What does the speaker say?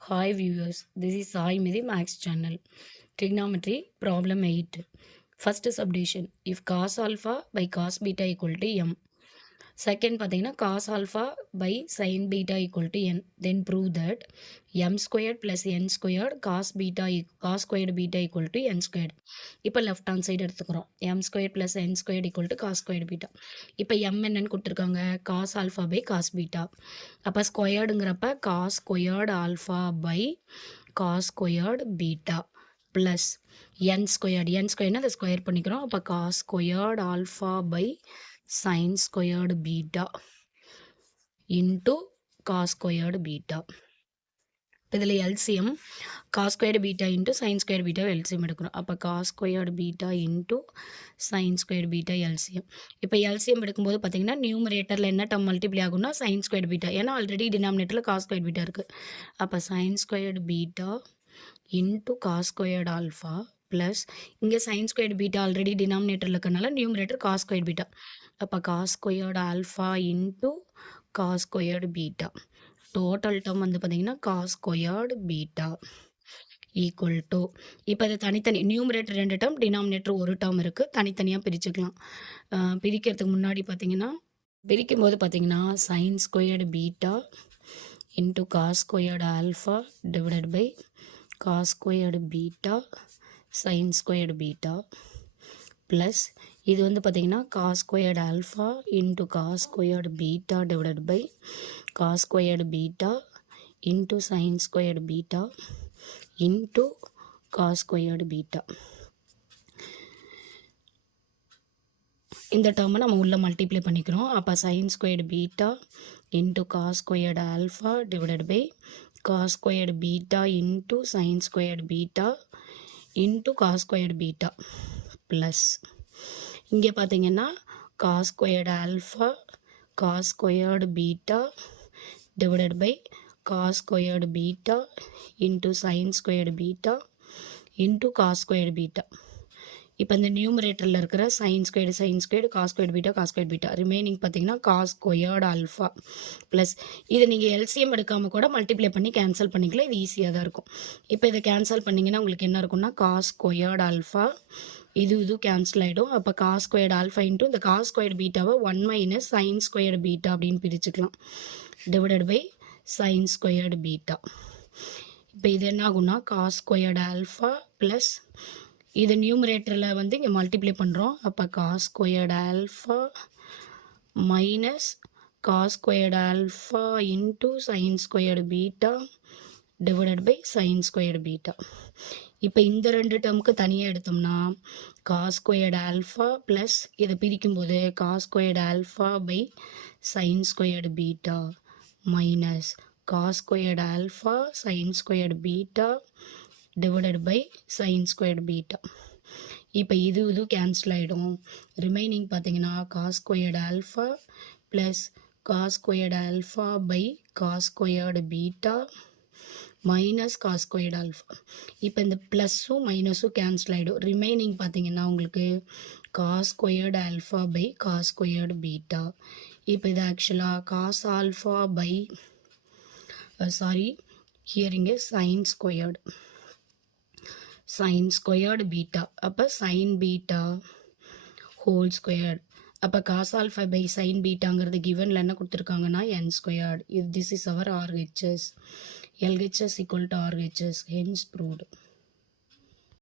Hi viewers, this is Sai Midi Max channel. Trigonometry problem 8. First subdivision. If cos alpha by cos beta equal to m. Second பார்த்தீங்கன்னா cos alpha by sin beta equal to n. Then prove that m squared plus n squared cos squared beta equal to n squared. இப்போ left hand side எடுத்துக்கிறோம். m squared plus n squared equal to cos squared beta. இப்போ m என்னன்னு கொடுத்துருக்காங்க cos alpha by cos beta. அப்போ ஸ்கொயர்டுங்கிறப்ப cos squared alpha by cos squared beta plus n squared. n squaredனா அதை square பண்ணிக்கிறோம். அப்போ cos squared alpha by sin squared beta into cos squared beta. இதில் LCM cos squared beta into sin squared beta LCM எடுக்கிறோம். அப்போ cos squared beta into sin squared beta LCM. இப்போ LCM எடுக்கும்போது பார்த்தீங்கன்னா நியூமரேட்டரில் என்ன டேர்ம் மல்டிப்ளை ஆகும்னா sin squared beta. ஏன்னா ஆல்ரெடி டினாமினேட்டரில் cos squared beta இருக்குது. அப்போ sin squared beta into cos squared alpha plus இங்கே sin squared beta ஆல்ரெடி டினாமினேட்டரில் இருக்கனால நியூமரேட்டர் cos squared beta. அப்போ cos squared alpha into cos squared beta. Total term வந்து பார்த்தீங்கன்னா cos squared beta equal to இப்போ அது தனித்தனி நியூமரேட்டர் 2 டேர்ம் டினாமினேட்டர் ஒரு டேர்ம் இருக்குது, தனித்தனியாக பிரிச்சுக்கலாம். பிரிக்கிறதுக்கு முன்னாடி பார்த்தீங்கன்னா பிரிக்கும் போது பார்த்தீங்கன்னா sin squared beta into cos squared alpha divided by cos squared beta sin squared beta plus இது வந்து பார்த்தீங்கன்னா cos squared alpha into cos squared beta divided by cos squared beta into sin squared beta into cos squared beta. இந்த டேர்மை நம்ம உள்ள multiply பண்ணிக்கிறோம். அப்போ sin squared beta into cos squared alpha divided by cos squared beta into sin squared beta into cos squared beta plus இங்கே பார்த்தீங்கன்னா cos squared alpha cos squared beta divided by cos squared beta into sin squared beta into cos squared beta. இப்போ இந்த நியூமரேட்டரில் இருக்கிற sin squared cos squared beta remaining பார்த்தீங்கன்னா cos squared alpha plus இதை நீங்கள் LCM எடுக்காமல் கூட மல்டிப்ளை பண்ணி கேன்சல் பண்ணிக்கலாம். இது ஈஸியாக தான் இருக்கும். இப்போ இதை கேன்சல் பண்ணிங்கன்னா உங்களுக்கு என்ன இருக்கும்னா cos squared alpha இது கேன்சல் ஆகிடும். அப்போ cos squared alpha இன்ட்டு இந்த cos squared betaவை 1 மைனஸ் sin squared beta அப்படின்னு பிரிச்சுக்கலாம் divided by sin squared beta. இப்போ இது என்ன ஆகும்னா cos squared alpha ப்ளஸ் இது நியூமரேட்டரில் வந்து இங்கே மல்டிப்ளை பண்ணுறோம். அப்போ cos squared alpha minus cos squared alpha into sin squared beta divided by sin squared beta. இப்போ இந்த ரெண்டு டேர்முக்கு தனியாக எடுத்தோம்னா cos squared alpha ப்ளஸ் இதை பிரிக்கும்போது cos squared alpha by sin squared beta minus cos squared alpha sin squared beta divided by sin squared beta. இப்போ இது cancel ஆகிடும். Remaining பார்த்தீங்கன்னா cos squared alpha plus cos squared alpha by cos squared beta minus cos squared alpha. இப்போ இந்த ப்ளஸ்ஸும் மைனஸும் cancel ஆகிடும். Remaining பார்த்தீங்கன்னா உங்களுக்கு cos squared alpha by cos squared beta. இப்போ இது ஆக்சுவலாக cos alpha by ஹியர் இங்கே sin squared beta. அப்போ sin beta whole squared. அப்போ cos alpha by sin betaங்கிறது கிவனில் என்ன கொடுத்துருக்காங்கன்னா n squared. This is our RHS. LHS equal to RHS, hence proved.